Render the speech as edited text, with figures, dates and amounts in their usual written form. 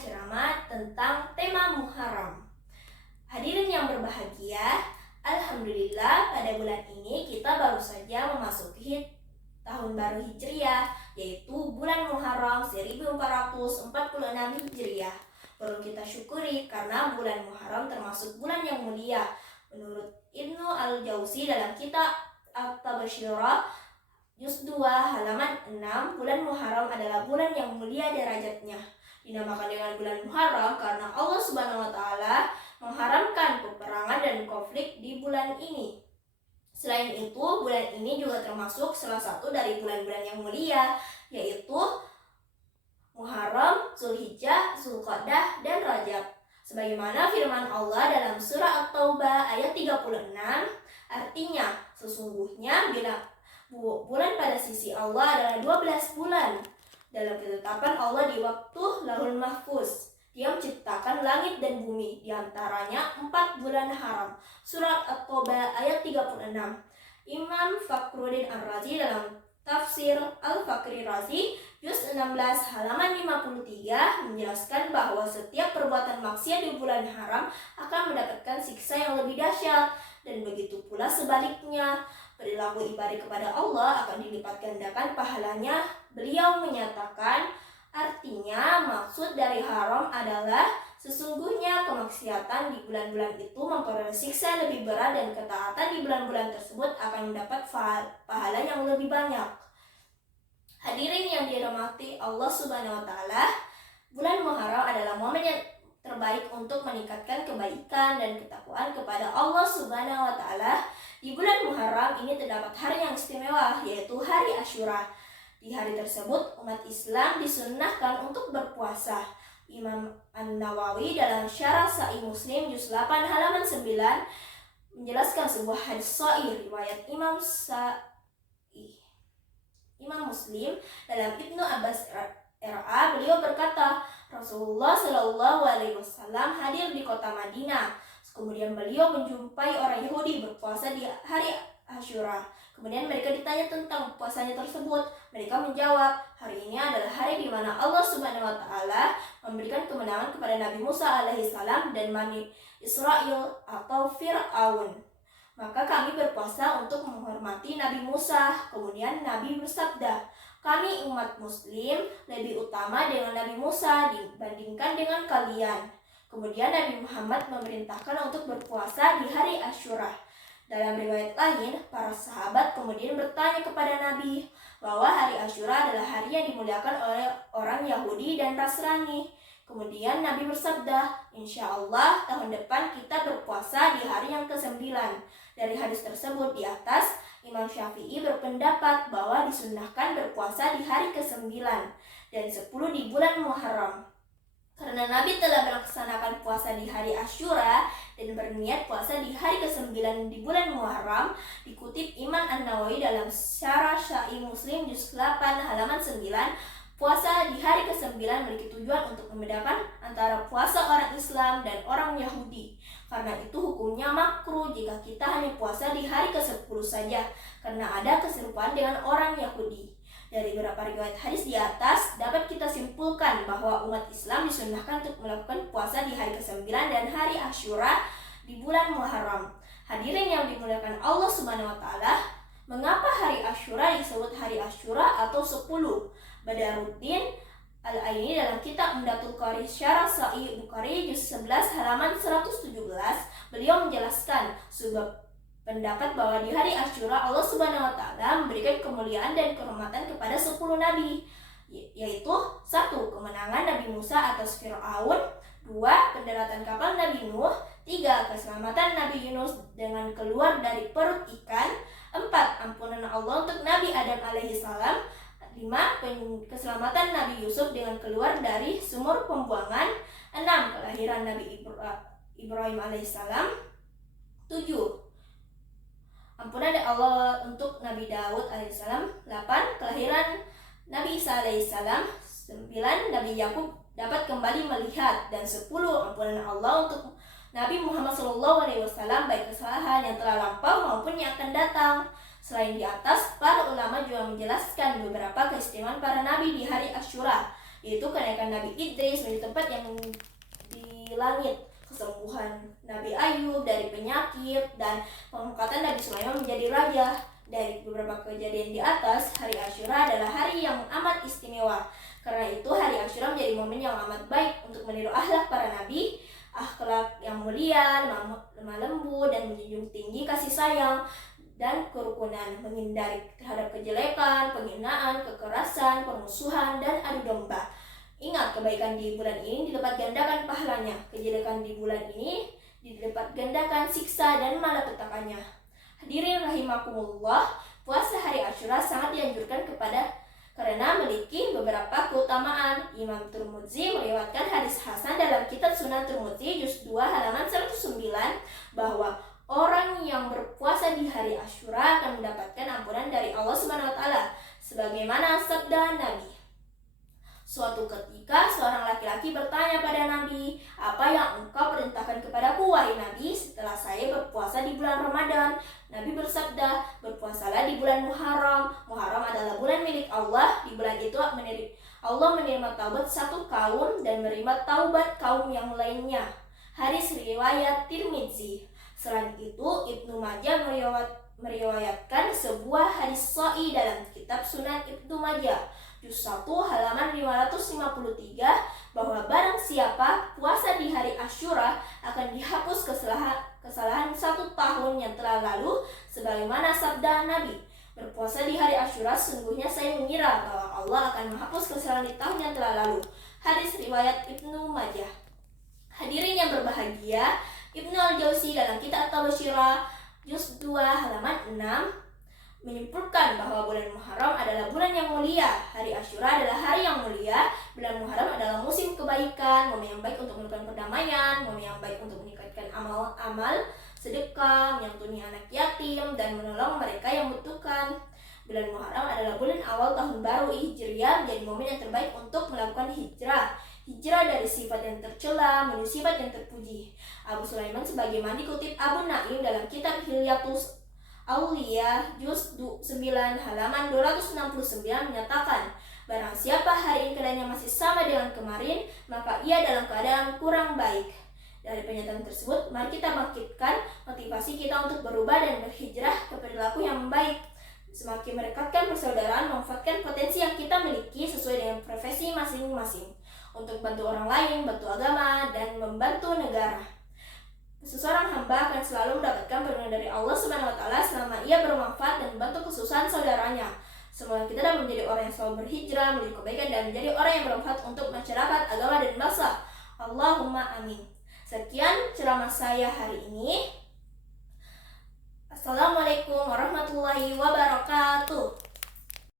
ceramah tentang tema Muharram. Hadirin yang berbahagia, alhamdulillah pada bulan ini kita baru saja memasuki tahun baru Hijriah, yaitu bulan Muharram 1446 Hijriah. Perlu kita syukuri karena bulan Muharram termasuk bulan yang mulia. Menurut Ibnu Al-Jauzi dalam kitab At-Tabsirah Juz 2 halaman 6, bulan Muharram adalah bulan yang mulia derajatnya. Dinamakan dengan bulan Muharram karena Allah Subhanahu wa taala mengharamkan peperangan dan konflik di bulan ini. Selain itu, bulan ini juga termasuk salah satu dari bulan-bulan yang mulia, yaitu Muharram, Zulhijjah, Zulqa'dah, dan Rajab. Sebagaimana firman Allah dalam surah At-Taubah ayat 36, artinya sesungguhnya bila bulan pada sisi Allah adalah 12 bulan dalam ketetapan Allah di waktu Lauhul Mahfuz. Dia menciptakan langit dan bumi, diantaranya 4 bulan haram. Surat At-Taubah ayat 36. Imam Fakhruddin Ar-Razi dalam tafsir Al-Fakhri Razi Juz 16 halaman 53 menjelaskan bahwa setiap perbuatan maksiat di bulan haram akan mendapatkan siksa yang lebih dahsyat, dan begitu pula sebaliknya. Perilaku ibadah kepada Allah akan dilipat gandakan pahalanya. Beliau menyatakan, artinya maksud dari haram adalah sesungguhnya kemaksiatan di bulan-bulan itu memperoleh siksa lebih berat, dan ketaatan di bulan-bulan tersebut akan mendapat pahala yang lebih banyak. Hadirin yang dirahmati Allah Subhanahu wa taala, bulan Muharram adalah momen yang terbaik untuk meningkatkan kebaikan dan ketakwaan kepada Allah Subhanahu wa taala. Di bulan Muharram ini terdapat hari yang istimewa, yaitu hari Asyura. Di hari tersebut umat Islam disunnahkan untuk berpuasa. Imam An-Nawawi dalam Syarah Sahih Muslim Juz 8 halaman 9 menjelaskan sebuah hadis sahih riwayat Imam Muslim dalam Ibnu Abbas RA. Beliau berkata, Rasulullah Shallallahu Alaihi Wasallam hadir di kota Madinah. Kemudian beliau menjumpai orang Yahudi berpuasa di hari Asyura. Kemudian mereka ditanya tentang puasanya tersebut. Mereka menjawab, hari ini adalah hari di mana Allah Subhanahu wa taala memberikan kemenangan kepada Nabi Musa alaihissalam dan Bani Israel atau Fir'aun. Maka kami berpuasa untuk menghormati Nabi Musa. Kemudian Nabi bersabda, kami umat Muslim lebih utama dengan Nabi Musa dibandingkan dengan kalian. Kemudian Nabi Muhammad memerintahkan untuk berpuasa di hari Asyura. Dalam riwayat lain, para sahabat kemudian bertanya kepada Nabi bahwa hari Asyura adalah hari yang dimuliakan oleh orang Yahudi dan Nasrani. Kemudian Nabi bersabda, insya Allah tahun depan kita berpuasa di hari yang ke-9. Dari hadis tersebut di atas, Imam Syafi'i berpendapat bahwa disunnahkan berpuasa di hari ke-9 dan 10 di bulan Muharram. Karena Nabi telah melaksanakan puasa di hari Asyura dan berniat puasa di hari ke-9 di bulan Muharram, dikutip Imam An-Nawawi dalam Syarah Sahih Muslim Juz 8 halaman 9, puasa di hari ke-9 memiliki tujuan untuk membedakan antara puasa orang Islam dan orang Yahudi. Karena itu hukumnya makruh jika kita hanya puasa di hari ke-10 saja, karena ada keserupaan dengan orang Yahudi. Dari beberapa riwayat hadis di atas, dapat kita simpulkan bahwa umat Islam disunnahkan untuk melakukan puasa di hari ke-9 dan hari Asyura di bulan Muharram. Hadirin yang dimuliakan Allah Subhanahu wa taala, mengapa hari Asyura disebut hari Asyura atau 10? Badaruddin Al-Aini dalam kitab Umdatul Qari Syarah Sahih Bukhari Juz 11 halaman 117, beliau menjelaskan sebab pendapat bahwa di hari Asyura Allah Subhanahu wa taala memberikan kemuliaan dan kehormatan kepada 10 nabi, yaitu 1. Kemenangan Nabi Musa atas Fir'aun, 2. Pendaratan kapal Nabi Nuh, 3. Keselamatan Nabi Yunus dengan keluar dari perut ikan, 4. Ampunan Allah untuk Nabi Adam alaihissalam, 5. Keselamatan Nabi Yusuf dengan keluar dari sumur pembuangan, 6. Kelahiran Nabi Ibrahim alaihissalam, 7. Ampunan Allah untuk Nabi Daud alaihissalam, 8. Kelahiran Nabi Isa alaihissalam, 9. Nabi Yakub dapat kembali melihat, dan 10. Ampunan Allah untuk Nabi Muhammad SAW baik kesalahan yang telah lampau maupun yang akan datang. Selain di atas, para ulama juga menjelaskan beberapa keistimewaan para nabi di hari Asyura. yaitu kenaikan Nabi Idris menuju tempat yang di langit, kesembuhan Nabi Ayub dari penyakit, dan pengangkatan Nabi Sulaiman menjadi raja. Dari beberapa kejadian di atas, hari Asyura adalah hari yang amat istimewa. Karena itu hari Asyura menjadi momen yang amat baik untuk meniru akhlak para nabi, akhlak yang mulia, lemah lembut, dan menjunjung tinggi kasih sayang dan kerukunan, menghindari terhadap kejelekan, penghinaan, kekerasan, permusuhan, dan adu domba. Ingat, kebaikan di bulan ini dilipat gandakan pahalanya, kejelekan di bulan ini dilipat gandakan siksa dan malapetakannya. Hadirin rahimakumullah, puasa hari Asyura sangat dianjurkan karena memiliki beberapa keutamaan. Imam Tirmidzi meriwayatkan hadis hasan dalam kitab Sunan Tirmidzi juz 2 halaman 109 bahwa orang yang berpuasa di hari Asyura akan mendapatkan ampunan dari Allah Subhanahu wa taala, sebagaimana sabda Nabi. Suatu ketika seorang laki-laki bertanya pada Nabi, "Apa yang engkau perintahkan kepadaku, wahai Nabi, setelah saya berpuasa di bulan Ramadan?" Nabi bersabda, "Berpuasalah di bulan Muharram. Muharram adalah bulan milik Allah. Di bulan itu Allah menerima taubat satu kaum dan menerima taubat kaum yang lainnya." Hadis riwayat Tirmidzi. Selain itu, Ibnu Majah meriwayatkan sebuah hadis sahih dalam kitab Sunan Ibnu Majah juz 1 halaman 553 bahwa barang siapa puasa di hari Asyura akan dihapus kesalahan 1 tahun yang telah lalu, sebagaimana sabda Nabi, "Berpuasa di hari Asyura sungguhnya saya mengira bahwa Allah akan menghapus kesalahan di tahun yang telah lalu." Hadis riwayat Ibnu Majah. Hadirin yang berbahagia, Ibnu Al-Jauzi dalam kitab At-Tabashirah juz 2 halaman 6 menyimpulkan bahwa bulan Muharram adalah bulan yang mulia. Hari Asyura adalah hari yang mulia. Bulan Muharram adalah musim kebaikan, momen yang baik untuk menemukan perdamaian, momen yang baik untuk meningkatkan amal sedekah, menyantuni anak yatim, dan menolong mereka yang membutuhkan. Bulan Muharram adalah bulan awal tahun baru Hijriah, menjadi momen yang terbaik untuk melakukan hijrah. Hijrah dari sifat yang tercela menuju sifat yang terpuji. Abu Sulaiman sebagaimana dikutip Abu Naim dalam kitab Hilyatus Aulia juz 9 halaman 269 menyatakan, "Barang siapa hari ini keadaannya masih sama dengan kemarin, maka ia dalam keadaan kurang baik." Dari pernyataan tersebut, mari kita bangkitkan motivasi kita untuk berubah dan berhijrah ke perilaku yang baik. Semakin merekatkan persaudaraan, memanfaatkan potensi yang kita miliki sesuai dengan profesi masing-masing untuk bantu orang lain, bantu agama, dan membantu negara. Seseorang hamba akan selalu mendapatkan perlindungan dari Allah Subhanahu wa taala selama ia bermanfaat dan membantu kesusahan saudaranya. Semoga kita dapat menjadi orang yang selalu berhijrah, menjadi kebaikan, dan menjadi orang yang bermanfaat untuk masyarakat, agama, dan bangsa. Allahumma amin. Sekian ceramah saya hari ini. Assalamualaikum warahmatullahi wabarakatuh.